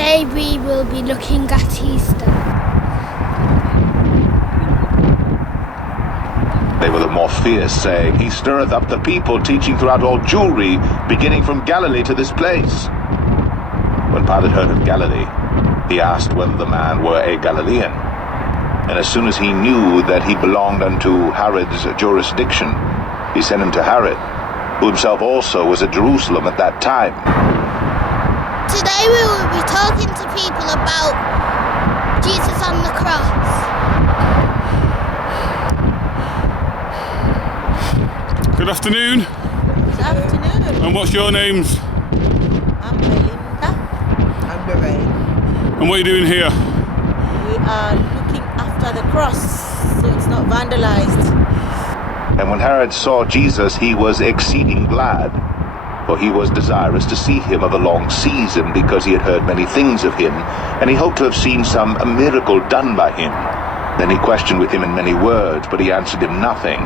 Today we will be looking at Easter. They were the more fierce, saying, "He stirreth up the people, teaching throughout all Jewry, beginning from Galilee to this place." When Pilate heard of Galilee, he asked whether the man were a Galilean. And as soon as he knew that he belonged unto Herod's jurisdiction, he sent him to Herod, who himself also was at Jerusalem at that time. Today we will be talking to people about Jesus on the cross. Good afternoon. Good afternoon. And what's your names? I'm Melinda. I'm Lorraine. And what are you doing here? We are looking after the cross so it's not vandalized. And when Herod saw Jesus, he was exceeding glad, for he was desirous to see him of a long season, because he had heard many things of him, and he hoped to have seen some miracle done by him. Then he questioned with him in many words, but he answered him nothing.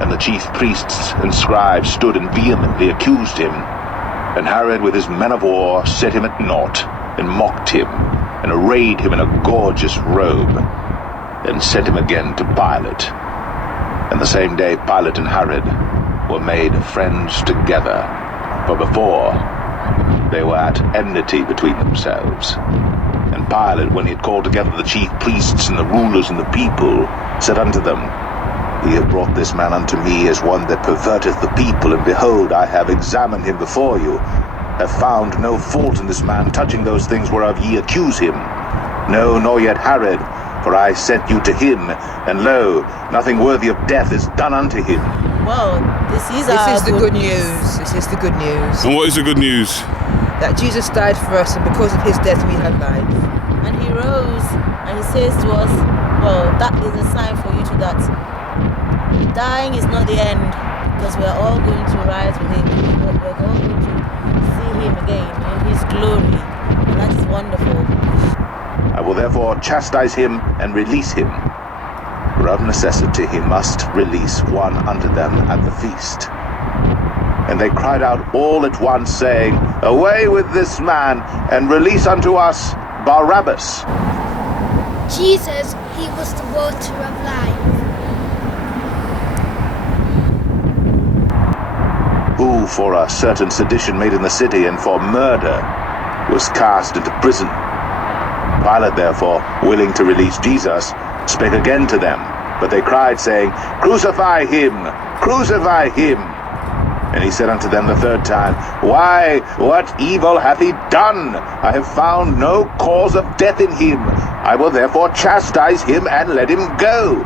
And the chief priests and scribes stood and vehemently accused him. And Herod with his men of war set him at naught, and mocked him, and arrayed him in a gorgeous robe, and sent him again to Pilate. And the same day Pilate and Herod were made friends together, for before they were at enmity between themselves. And Pilate, when he had called together the chief priests and the rulers and the people, said unto them, "Ye have brought this man unto me as one that perverteth the people, and behold, I have examined him before you, have found no fault in this man touching those things whereof ye accuse him. No, nor yet Herod, for I sent you to him, and lo, nothing worthy of death is done unto him." Well, this is the good news. This is the good news. And what is the good news? That Jesus died for us, and because of his death we have life. And he rose and he says to us, well, that is a sign for you to that dying is not the end, because we are all going to rise with him. We're all going to see him again in his glory, and that is wonderful. I will therefore chastise him and release him. For of necessity he must release one unto them at the feast. And they cried out all at once, saying, "Away with this man, and release unto us Barabbas." Jesus, he was the water of life. Who for a certain sedition made in the city, and for murder, was cast into prison. Pilate therefore, willing to release Jesus, spake again to them. But they cried, saying, "Crucify him! Crucify him!" And he said unto them the third time, "Why, what evil hath he done? I have found no cause of death in him. I will therefore chastise him and let him go."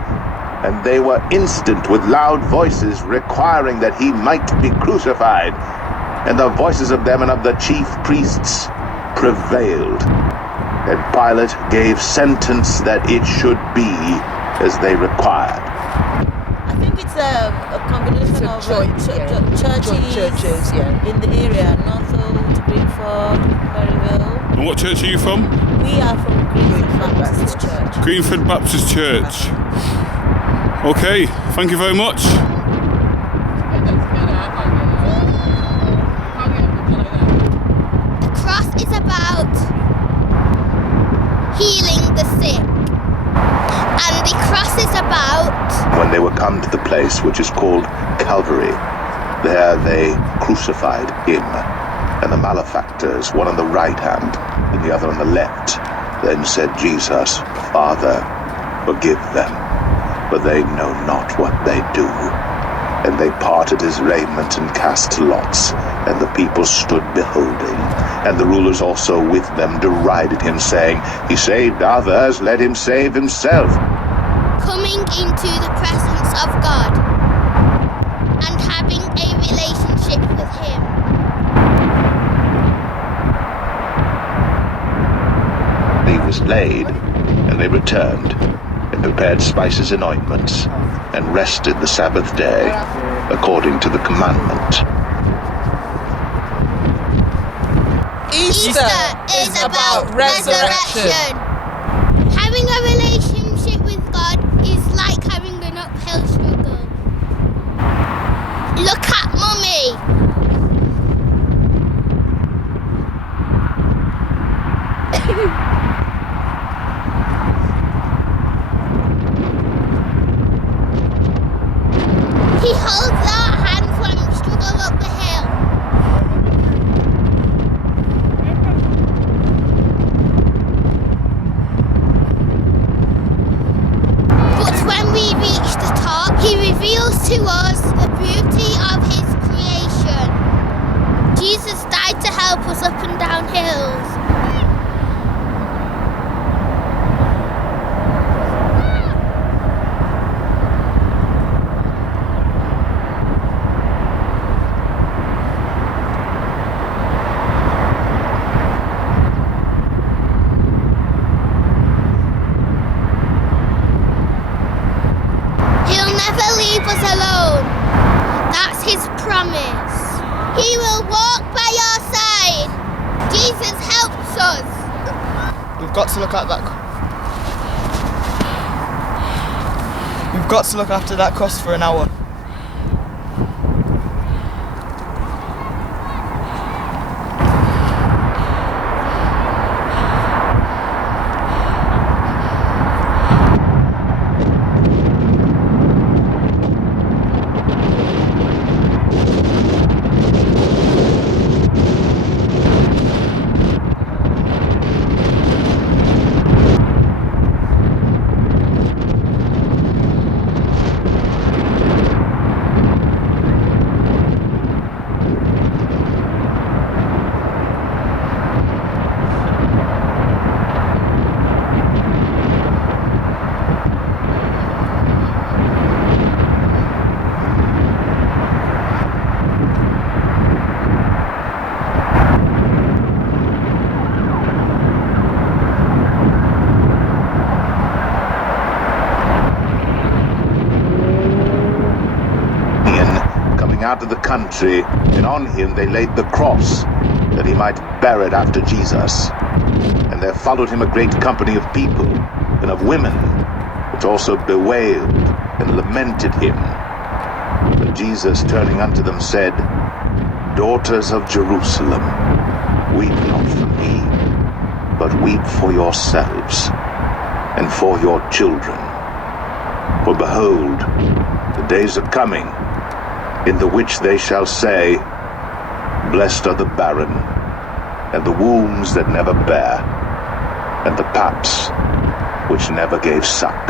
And they were instant with loud voices, requiring that he might be crucified. And the voices of them and of the chief priests prevailed. And Pilate gave sentence that it should be as they required. I think it's a combination of churches in the area, Northolt, Greenford, Perryville. And what church are you from? We are from Greenford Baptist Church. Greenford Baptist Church. Okay, thank you very much. The cross is about healing the sick. And the cross is about... When they were come to the place which is called Calvary, there they crucified him, and the malefactors, one on the right hand, and the other on the left. Then said Jesus, "Father, forgive them, for they know not what they do." And they parted his raiment and cast lots, and the people stood beholding. And the rulers also with them derided him, saying, "He saved others, let him save himself." Coming into the presence of God and having a relationship with him. He was laid, and they returned, and prepared spices and ointments, and rested the Sabbath day, according to the commandment. Easter is about resurrection. Having a relationship with God is like having an uphill struggle. Look at Mummy. He holds our hands when we struggle up the hill. But when we reach the top, he reveals to us the beauty of his creation. Jesus died to help us up and down hills. He'll never leave us alone. That's his promise. He will walk by your side. Jesus helps us. We've got to look at that. We've got to look after that cross for an hour. Out of the country, and on him they laid the cross, that he might bear it after Jesus. And there followed him a great company of people, and of women, which also bewailed and lamented him. But Jesus, turning unto them, said, Daughters of Jerusalem, weep not for me, but weep for yourselves, and for your children. For behold, the days are coming, in the which they shall say, Blessed are the barren, and the wombs that never bare, and the paps which never gave suck.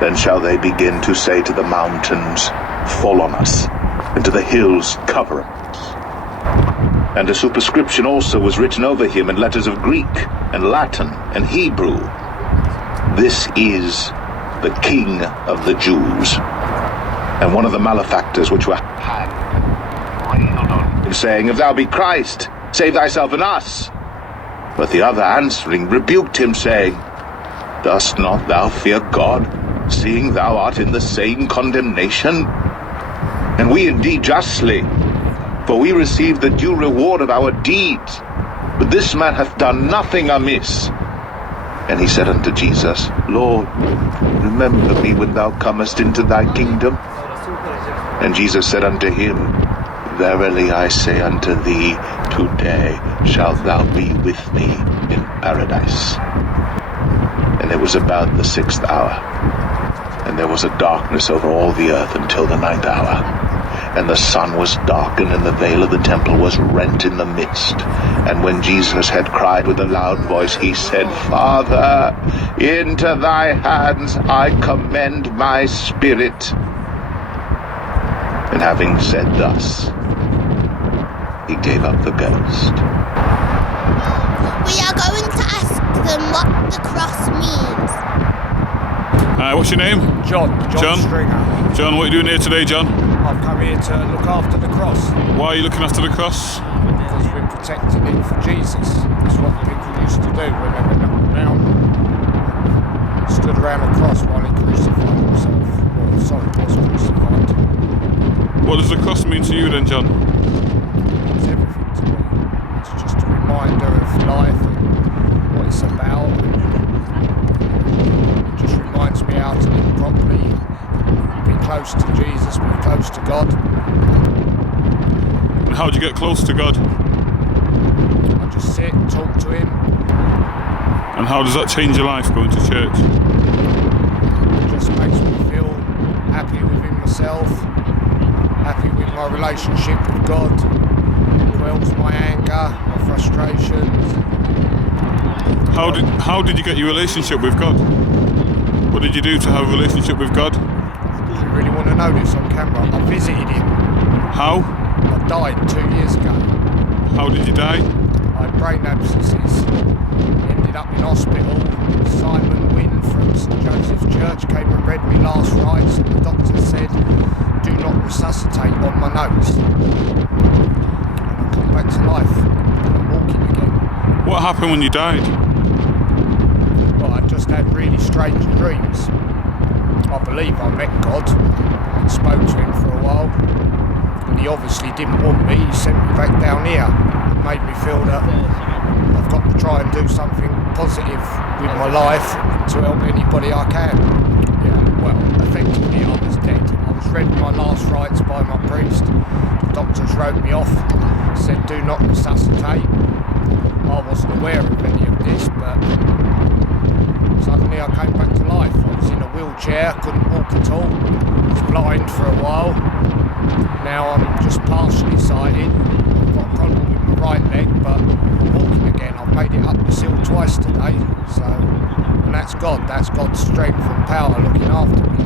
Then shall they begin to say to the mountains, Fall on us, and to the hills, cover us. And a superscription also was written over him in letters of Greek, and Latin, and Hebrew. This is the King of the Jews. And one of the malefactors which were hanged railed on him, saying, If thou be Christ, save thyself and us. But the other answering rebuked him, saying, Dost not thou fear God, seeing thou art in the same condemnation? And we indeed justly, for we receive the due reward of our deeds. But this man hath done nothing amiss. And he said unto Jesus, Lord, remember me when thou comest into thy kingdom. And Jesus said unto him, Verily I say unto thee, today shalt thou be with me in paradise. And it was about the 6th hour, and there was a darkness over all the earth until the 9th hour. And the sun was darkened, and the veil of the temple was rent in the midst. And when Jesus had cried with a loud voice, he said, Father, into thy hands I commend my spirit. And having said thus, he gave up the ghost. We are going to ask them what the cross means. What's your name? John Stringer. John, what are you doing here today, John? I've come here to look after the cross Why are you looking after the cross? because we're protecting it for Jesus. That's what people used to do when they went up and down. Stood around the cross while he crucified himself. Was crucified. What does the cross mean to you then, John? It's everything to me. It's just a reminder of life and what it's about. It just reminds me how to live properly, be close to Jesus, be close to God. And how do you get close to God? I just sit, talk to him, And how does that change your life, going to church? It just makes me feel happy within myself, happy with my relationship with God, quells my anger, my frustrations. How did you get your relationship with God? What did you do to have a relationship with God? Do you really want to know this on camera? I visited him. How? I died 2 years ago. How did you die? I had brain abscesses, ended up in hospital. Simon Wynne from St Joseph's Church came and read me last rites, and the doctor said, do not resuscitate on my notes. And I come back to life, and I'm walking again. What happened when you died? Well, I just had really strange dreams. I believe I met God and spoke to him for a while, and he obviously didn't want me. He sent me back down here. Made me feel that I've got to try and do something positive with my life to help anybody I can. Yeah, well, effectively I was dead. I was read my last rites by my priest. The doctors wrote me off, said do not resuscitate. I wasn't aware of any of this, but suddenly I came back to life. I was in a wheelchair, couldn't walk at all, was blind for a while. Now I'm just partially sighted. I've got a problem with my right leg, but I'm walking again. I've made it up the sill twice today, so, and that's God's strength and power looking after me.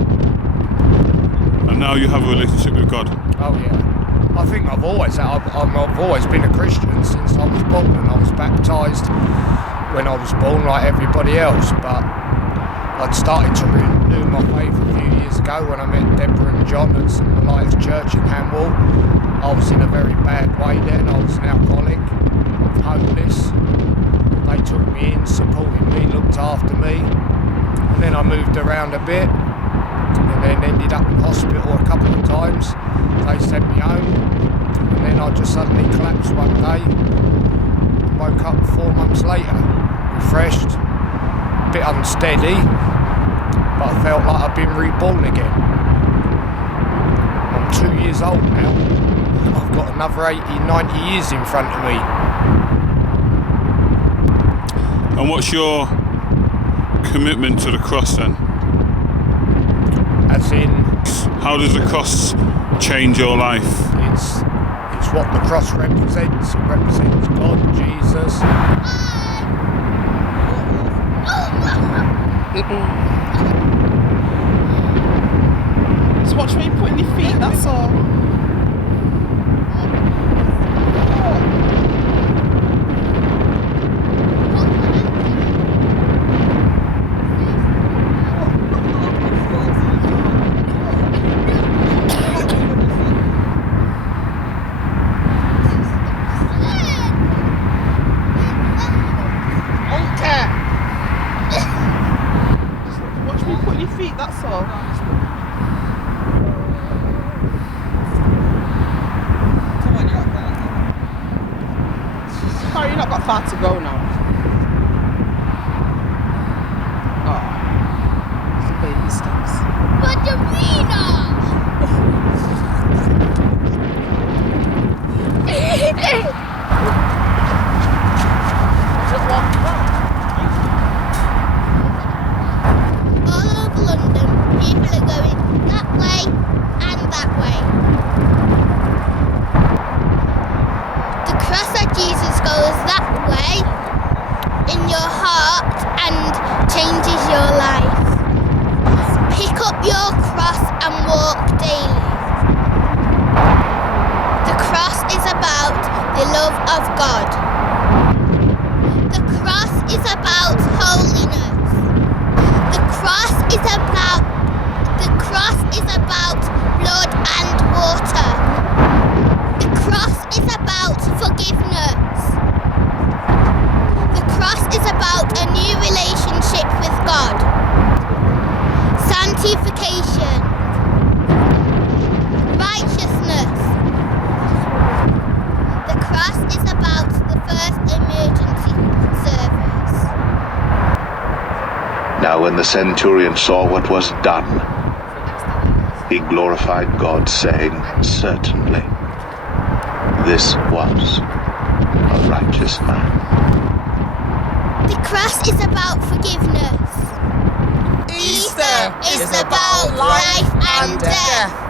And now you have a relationship with God? Oh yeah. I think I've always been a Christian since I was born, and I was baptised when I was born like everybody else, but I'd started to renew my faith a few years ago when I met Deborah and John at St Elias Church in Hanwell. I was in a very bad way then. I was an alcoholic, homeless. They took me in, supported me, looked after me, and then I moved around a bit and then ended up in hospital a couple of times. They sent me home, and then I just suddenly collapsed one day. Woke up 4 months later, refreshed, a bit unsteady, but I felt like I've been reborn again. I'm 2 years old now. I've got another 80, 90 years in front of me. And what's your commitment to the cross then? As in, how does the cross change your life? it's what the cross represents. It represents God, Jesus. Just watch me putting your feet, that's all. Watch me putting your feet, that's all. Sorry, you've not got far to go now. Oh, it's baby steps. Ballerina! All over London, people are going that way and that way. The cross of Jesus goes that way in your heart and changes your life. Pick up your cross and walk daily. The cross is about the love of God. The cross is about holiness. The cross is about blood and water. The cross is about forgiveness. The cross is about a new relationship with God. Sanctification. Righteousness. The cross is about the first emergency service. Now when the centurion saw what was done, he glorified God, saying, certainly, this was a righteous man. The cross is about forgiveness. Easter is about life and death.